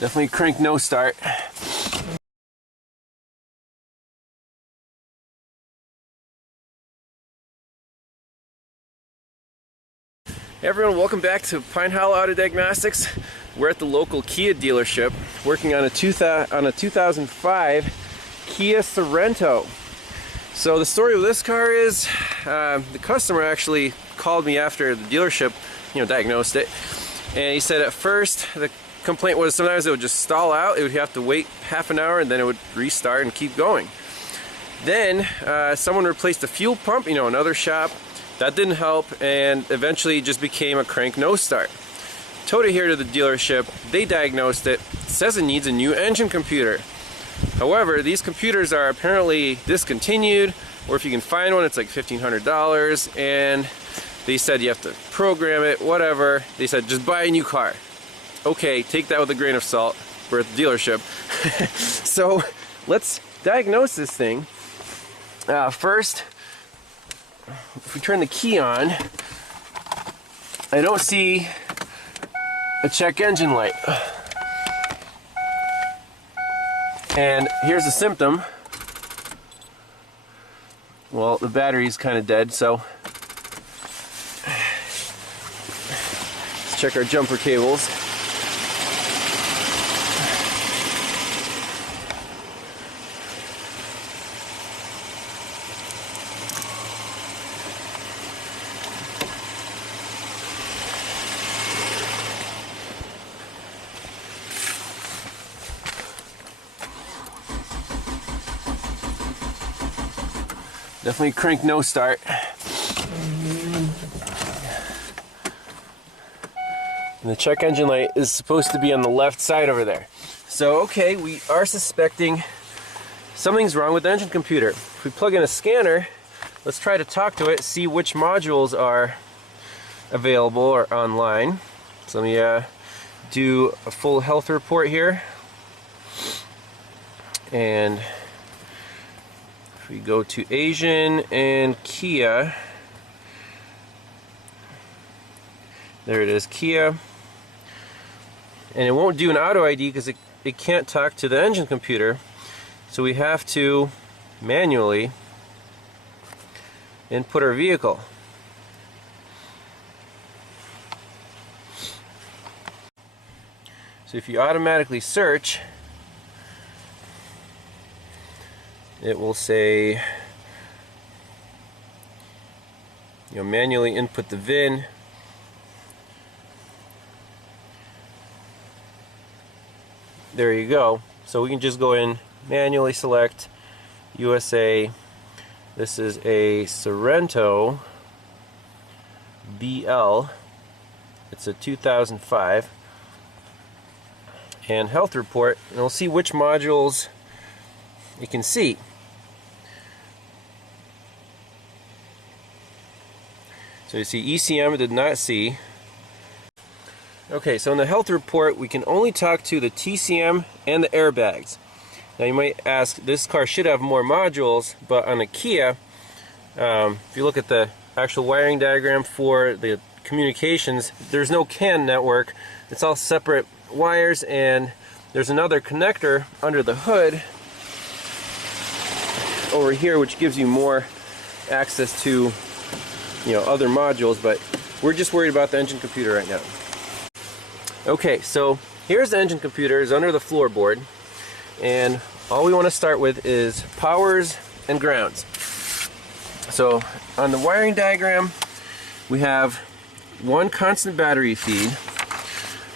Definitely crank no start. Hey everyone, welcome back to Pine Hollow Auto Diagnostics. We're at the local Kia dealership working on a 2005 Kia Sorento. So the story of this car is the customer actually called me after the dealership, diagnosed it, and he said at first the complaint was sometimes it would just stall out. It would have to wait half an hour and then it would restart and keep going. Then someone replaced the fuel pump, another shop. That didn't help, and eventually it just became a crank no start. Towed it here to the dealership. They diagnosed it. It says it needs a new engine computer. However, these computers are apparently discontinued, or if you can find one, it's like $1,500, and they said you have to program it, whatever. They said just buy a new car. Okay, take that with a grain of salt. We're at the dealership. So let's diagnose this thing. First, if we turn the key on, I don't see a check engine light. And here's a symptom. Well, the battery's kind of dead, so let's check our jumper cables. Definitely crank no start. And the check engine light is supposed to be on the left side over there. So okay, we are suspecting something's wrong with the engine computer. If we plug in a scanner, let's try to talk to it, see which modules are available or online. So let me do a full health report here. And we go to Asian and Kia. There it is, Kia. And it won't do an auto ID because it can't talk to the engine computer. So we have to manually input our vehicle. So if you automatically search, it will say, manually input the VIN. There you go. So we can just go in, manually select USA. This is a Sorento BL. It's a 2005. And health report, and we'll see which modules you can see. So you see ECM, did not see. Okay, so in the health report we can only talk to the TCM and the airbags. Now you might ask, this car should have more modules, but on a Kia, if you look at the actual wiring diagram for the communications, there's no CAN network. It's all separate wires, and there's another connector under the hood over here which gives you more access to other modules, but we're just worried about the engine computer right now. Okay, so here's the engine computer, is under the floorboard, and all we want to start with is powers and grounds. So on the wiring diagram we have one constant battery feed.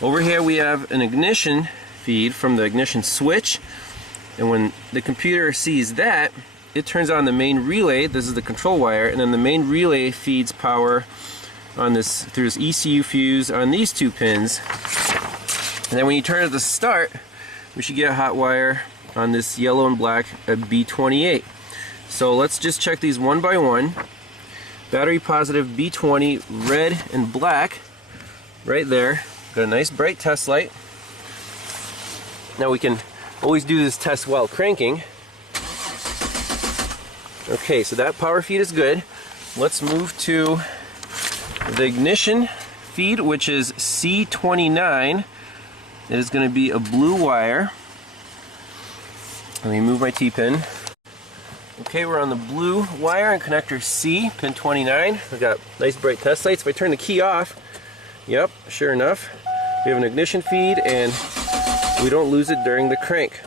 Over here we have an ignition feed from the ignition switch, and when the computer sees that, it turns on the main relay. This is the control wire, and then the main relay feeds power on this through this ECU fuse on these two pins. And then when you turn it to start, we should get a hot wire on this yellow and black B28. So let's just check these one by one. Battery positive B20, red and black, right there. Got a nice bright test light. Now we can always do this test while cranking. Okay, so that power feed is good. Let's move to the ignition feed, which is C29, it is going to be a blue wire. Let me move my T-pin. Okay, we're on the blue wire in connector C, pin 29. We've got nice bright test lights. If I turn the key off, yep, sure enough, we have an ignition feed and we don't lose it during the crank.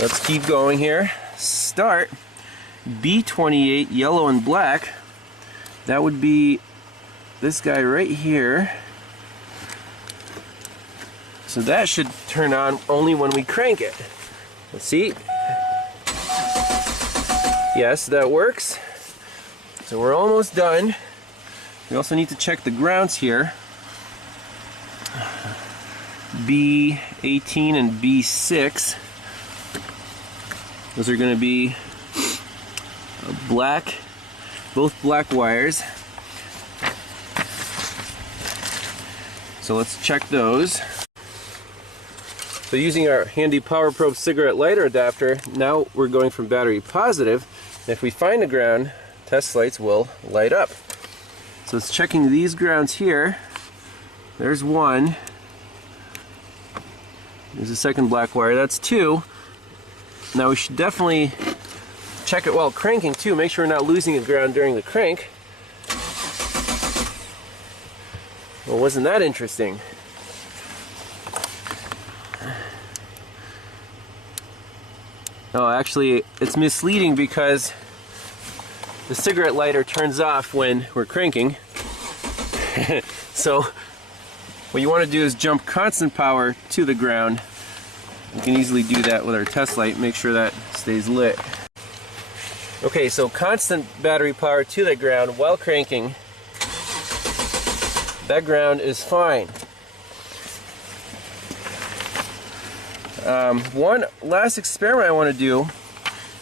Let's keep going here. Start B28 yellow and black. That would be this guy right here. So that should turn on only when we crank it. Let's see. Yes, that works. So we're almost done. We also need to check the grounds here. B18 and B6. Those are going to be black, both black wires. So let's check those. So using our handy Power Probe cigarette lighter adapter, now we're going from battery positive. If we find a ground, test lights will light up. So it's checking these grounds here. There's one. There's a second black wire. That's two. Now we should definitely check it while cranking too. Make sure we're not losing a ground during the crank. Well, wasn't that interesting? Oh, actually, it's misleading because the cigarette lighter turns off when we're cranking. So what you want to do is jump constant power to the ground. We can easily do that with our test light. Make sure that stays lit. Okay, so constant battery power to the ground while cranking. That ground is fine. One last experiment I want to do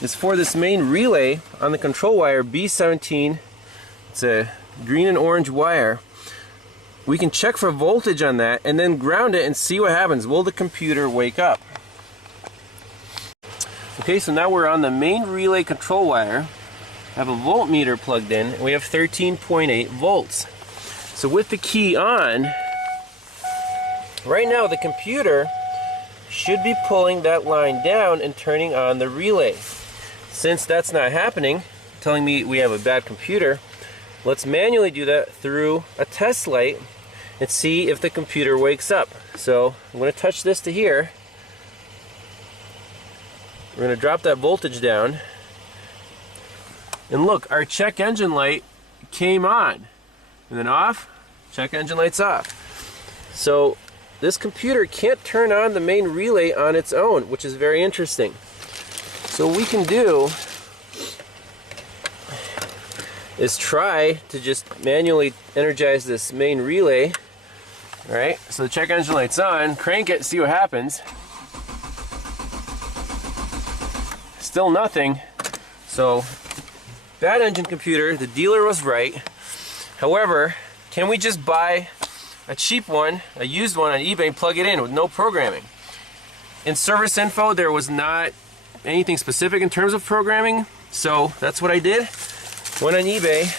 is for this main relay on the control wire B17. It's a green and orange wire. We can check for voltage on that and then ground it and see what happens. Will the computer wake up? Okay, so now we're on the main relay control wire. I have a voltmeter plugged in and we have 13.8 volts. So with the key on, right now the computer should be pulling that line down and turning on the relay. Since that's not happening, telling me we have a bad computer, let's manually do that through a test light and see if the computer wakes up. So I'm going to touch this to here. We're going to drop that voltage down. And look, our check engine light came on. And then off, check engine light's off. So this computer can't turn on the main relay on its own, which is very interesting. So what we can do is try to just manually energize this main relay. All right, so the check engine light's on, crank it, see what happens. Still nothing. So bad engine computer, the dealer was right. However, can we just buy a cheap one, a used one on eBay, and plug it in with no programming? In service info, there was not anything specific in terms of programming, so that's what I did. Went on eBay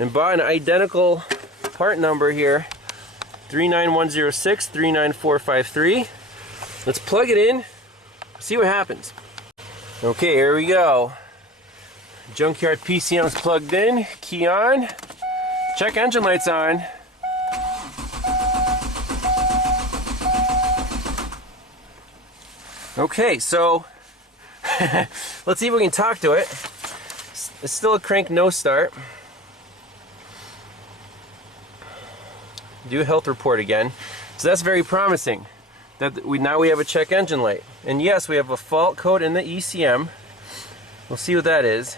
and bought an identical part number here, 39106, 39453. Let's plug it in, see what happens. Okay, here we go. Junkyard PCM's plugged in, key on, check engine lights on. Okay, so let's see if we can talk to it. It's still a crank no start. Do a health report again. So that's very promising. That now we have a check engine light. And yes, we have a fault code in the ECM. We'll see what that is.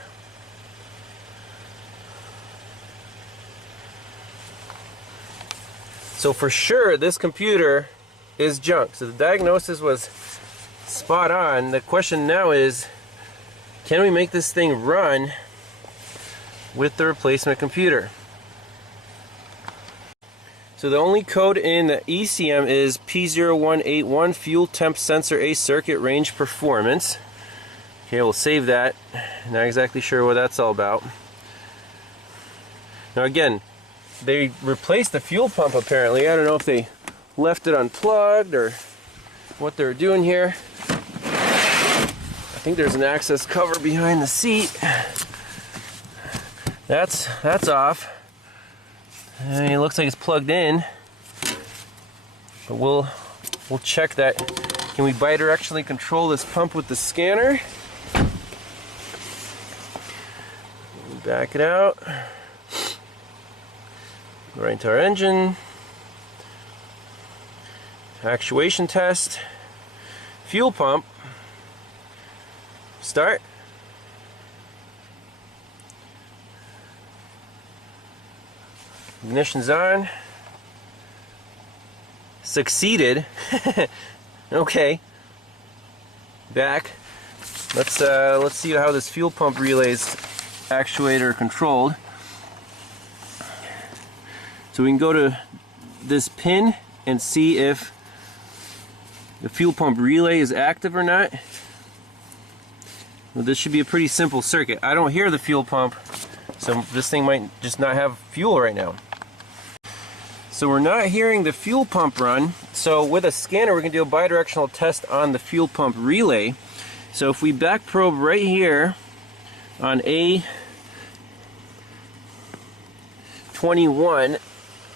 So for sure, this computer is junk. So the diagnosis was spot on. The question now is, can we make this thing run with the replacement computer? So the only code in the ECM is P0181 fuel temp sensor A circuit range performance. Okay, we'll save that. Not exactly sure what that's all about. Now again, they replaced the fuel pump apparently. I don't know if they left it unplugged or what they're doing here. I think there's an access cover behind the seat. That's off. And it looks like it's plugged in. But we'll check that. Can we bidirectionally control this pump with the scanner? Back it out. Go right into our engine. Actuation test. Fuel pump. Start. Ignition's on. Succeeded. Okay. Back. Let's see how this fuel pump relay's actuator controlled. So we can go to this pin and see if the fuel pump relay is active or not. Well, this should be a pretty simple circuit. I don't hear the fuel pump, so this thing might just not have fuel right now. So we're not hearing the fuel pump run. So with a scanner, we can do a bidirectional test on the fuel pump relay. So if we back probe right here on A21,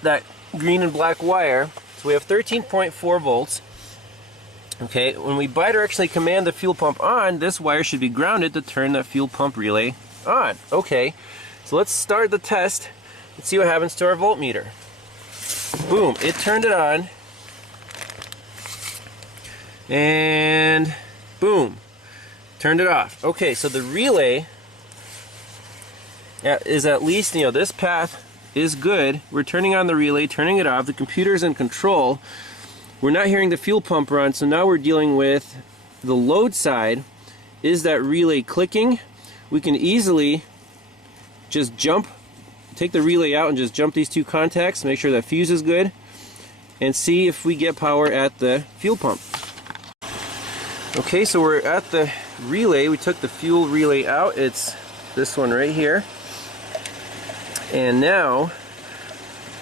that green and black wire, so we have 13.4 volts. Okay, when we bidirectionally command the fuel pump on, this wire should be grounded to turn that fuel pump relay on. Okay, so let's start the test and see what happens to our voltmeter. Boom, it turned it on. And boom, turned it off. Okay, so the relay is at least, this path is good. We're turning on the relay, turning it off. The computer's in control. We're not hearing the fuel pump run, so now we're dealing with the load side. Is that relay clicking? We can easily just take the relay out and just jump these two contacts, make sure that fuse is good, and see if we get power at the fuel pump. Okay, so we're at the relay. We took the fuel relay out. It's this one right here. And now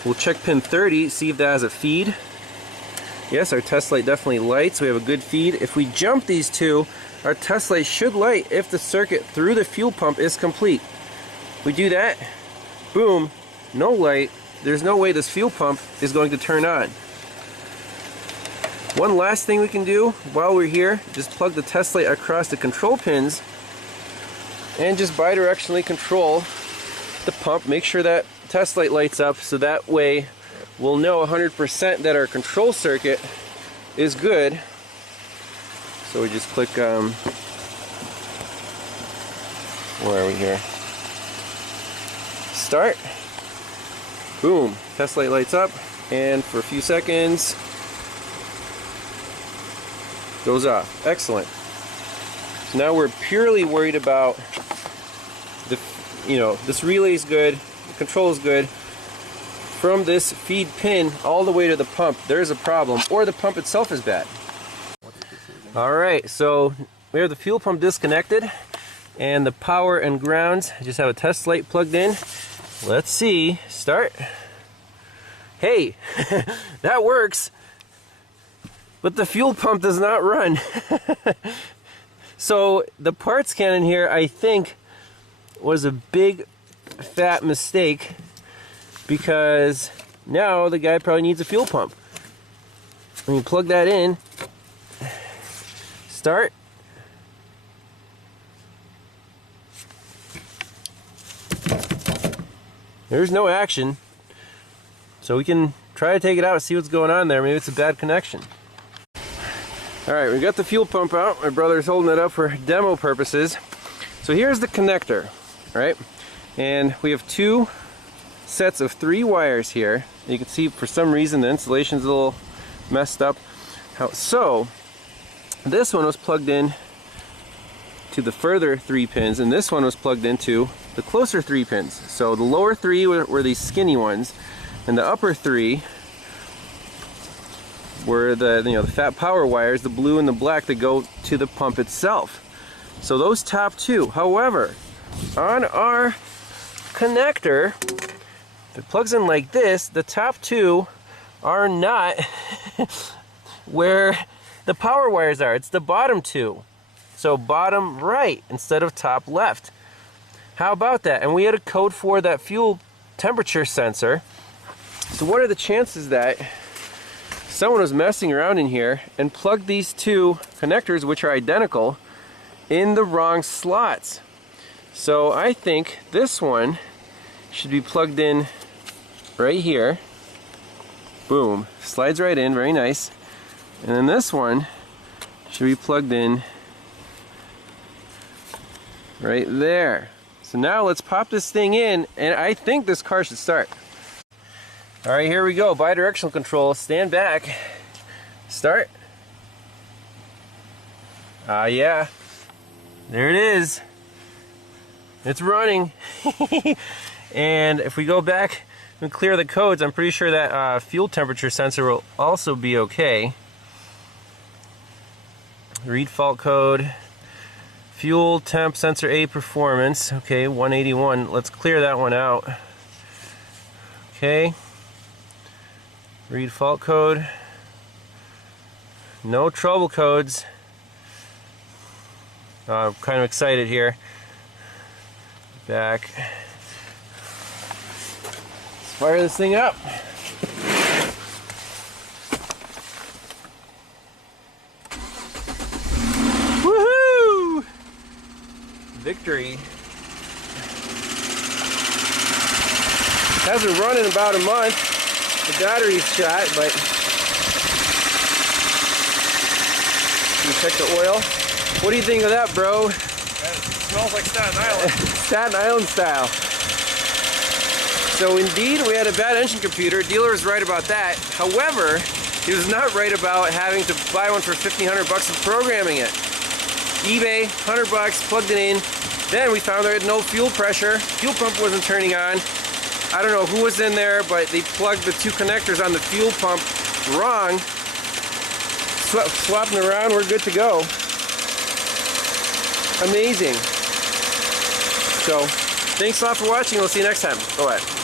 we'll check pin 30, see if that has a feed. Yes, our test light definitely lights. We have a good feed. If we jump these two, our test light should light if the circuit through the fuel pump is complete. We do that, boom, no light. There's no way this fuel pump is going to turn on. One last thing we can do while we're here, just plug the test light across the control pins and just bidirectionally control the pump. Make sure that test light lights up, so that way we'll know 100% that our control circuit is good. So we just click, where are we here? Start. Boom, test light lights up, and for a few seconds goes off. Excellent. So now we're purely worried about this relay is good, the control is good. From this feed pin all the way to the pump, there's a problem, or the pump itself is bad. Alright, so we have the fuel pump disconnected, and the power and grounds. I just have a test light plugged in. Let's see. Start. Hey, that works, but the fuel pump does not run. So the parts cannon here, I think, was a big fat mistake, because now the guy probably needs a fuel pump. When you plug that in, start. There's no action, so we can try to take it out and see what's going on there. Maybe it's a bad connection. Alright, we got the fuel pump out. My brother's holding it up for demo purposes. So here's the connector, right? And we have two sets of 3 wires here. You can see for some reason the insulation's a little messed up. So this one was plugged in to the further 3 pins, and this one was plugged into the closer 3 pins. So the lower 3 were these skinny ones, and the upper 3 were the fat power wires, the blue and the black, that go to the pump itself. So those top 2. However, on our connector, If it plugs in like this, the top two are not where the power wires are. It's the bottom two. So bottom right instead of top left. How about that? And we had a code for that fuel temperature sensor. So what are the chances that someone was messing around in here and plugged these two connectors, which are identical, in the wrong slots? So I think this one should be plugged in right here. Boom, slides right in, very nice. And then this one should be plugged in right there. So now let's pop this thing in, and I think this car should start. All right, here we go, bi-directional control, stand back, start. Yeah, there it is. It's running. And if we go back and clear the codes, I'm pretty sure that fuel temperature sensor will also be okay. Read fault code. Fuel temp sensor A performance. Okay, 181. Let's clear that one out. Okay. Read fault code. No trouble codes. I'm kind of excited here. Back. Let's fire this thing up. Woohoo! Victory. Hasn't run in about a month. The battery's shot, but can you check the oil? What do you think of that, bro? It smells like Staten Island. Staten Island style. So indeed, we had a bad engine computer. Dealer was right about that. However, he was not right about having to buy one for $1,500 and programming it. eBay, $100, plugged it in. Then we found there had no fuel pressure. Fuel pump wasn't turning on. I don't know who was in there, but they plugged the two connectors on the fuel pump wrong. Swapping around, we're good to go. Amazing. So, thanks a lot for watching. We'll see you next time. Bye-bye.